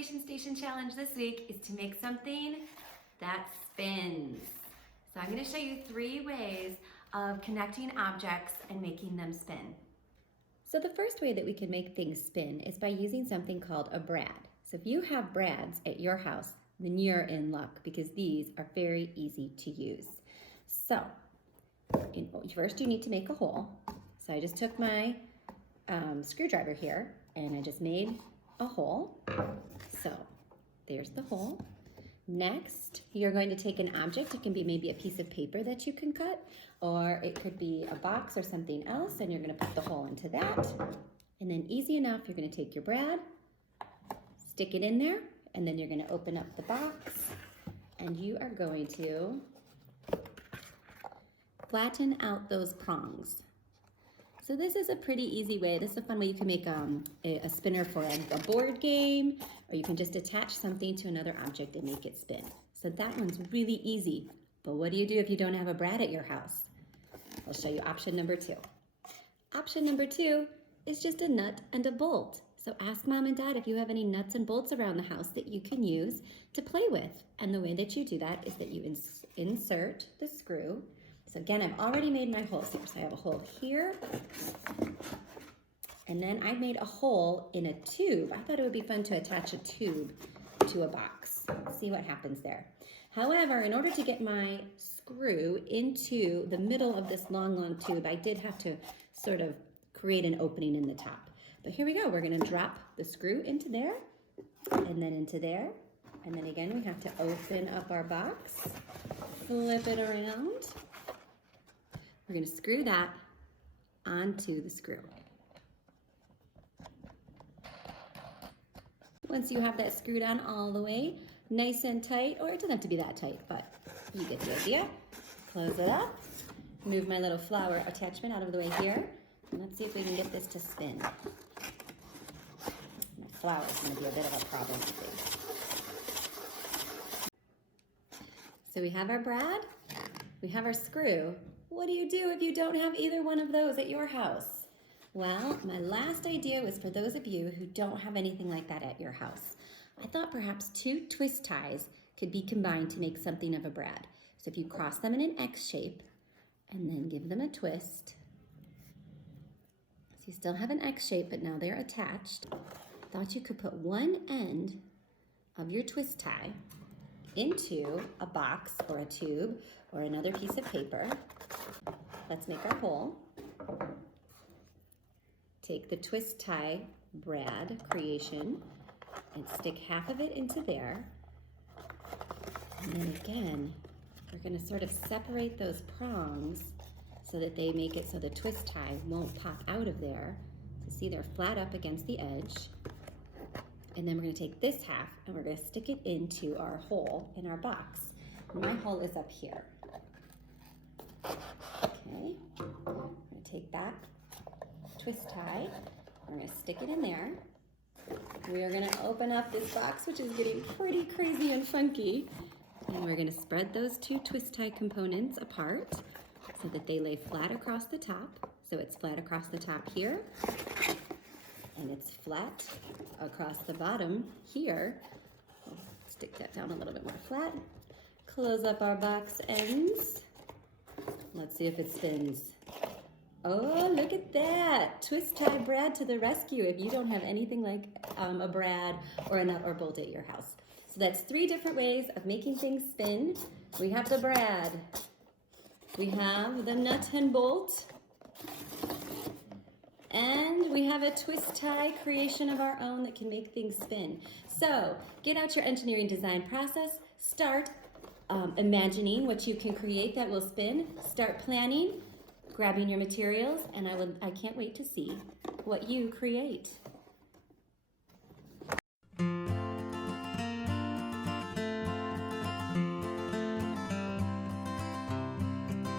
Inspiration Station challenge this week is to make something that spins. So I'm going to show you 3 ways of connecting objects and making them spin. So the first way that we can make things spin is by using something called a brad. So if you have brads at your house, then you're in luck because these are very easy to use. So first you need to make a hole. So I just took my screwdriver here and I just made a hole. So there's the hole. Next, you're going to take an object. It can be maybe a piece of paper that you can cut, or it could be a box or something else, and you're going to put the hole into that. And then easy enough, you're going to take your brad, stick it in there, and then you're going to open up the box, and you are going to flatten out those prongs. So this is a pretty easy way. This is a fun way you can make a spinner for a board game, or you can just attach something to another object and make it spin. So that one's really easy. But what do you do if you don't have a brad at your house? I'll show you option number 2. Option number 2 is just a nut and a bolt. So ask Mom and Dad if you have any nuts and bolts around the house that you can use to play with. And the way that you do that is that you insert the screw. So again, I've already made my holes here. So I have a hole here, and then I made a hole in a tube. I thought it would be fun to attach a tube to a box. See what happens there. However, in order to get my screw into the middle of this long tube, I did have to sort of create an opening in the top. But here we go. We're going to drop the screw into there, and then into there. And then again, we have to open up our box, flip it around. We're going to screw that onto the screw. Once you have that screwed on all the way, nice and tight, or it doesn't have to be that tight, but you get the idea. Close it up. Move my little flower attachment out of the way here. And let's see if we can get this to spin. My flower is going to be a bit of a problem, I think. So we have our brad, we have our screw. What do you do if you don't have either one of those at your house? Well, my last idea was for those of you who don't have anything like that at your house. I thought perhaps 2 twist ties could be combined to make something of a brad. So if you cross them in an X shape and then give them a twist. So you still have an X shape, but now they're attached. I thought you could put one end of your twist tie into a box or a tube or another piece of paper. Let's make our hole. Take the twist tie brad creation and stick half of it into there. And then again, we're going to sort of separate those prongs so that they make it so the twist tie won't pop out of there. So see, they're flat up against the edge. And then we're going to take this half and we're going to stick it into our hole in our box. My hole is up here. Okay, we're going to take that twist tie, we're going to stick it in there. We are going to open up this box, which is getting pretty crazy and funky. And we're going to spread those 2 twist tie components apart so that they lay flat across the top. So it's flat across the top here, and it's flat across the bottom here. I'll stick that down a little bit more flat. Close up our box ends. Let's see if it spins. Oh, look at that. Twist tie brad to the rescue if you don't have anything like a brad or a nut or bolt at your house. So that's 3 different ways of making things spin. We have the brad. We have the nut and bolt. And we have a twist tie creation of our own that can make things spin. So get out your engineering design process. Start imagining what you can create that will spin. Start planning, grabbing your materials, and I can't wait to see what you create.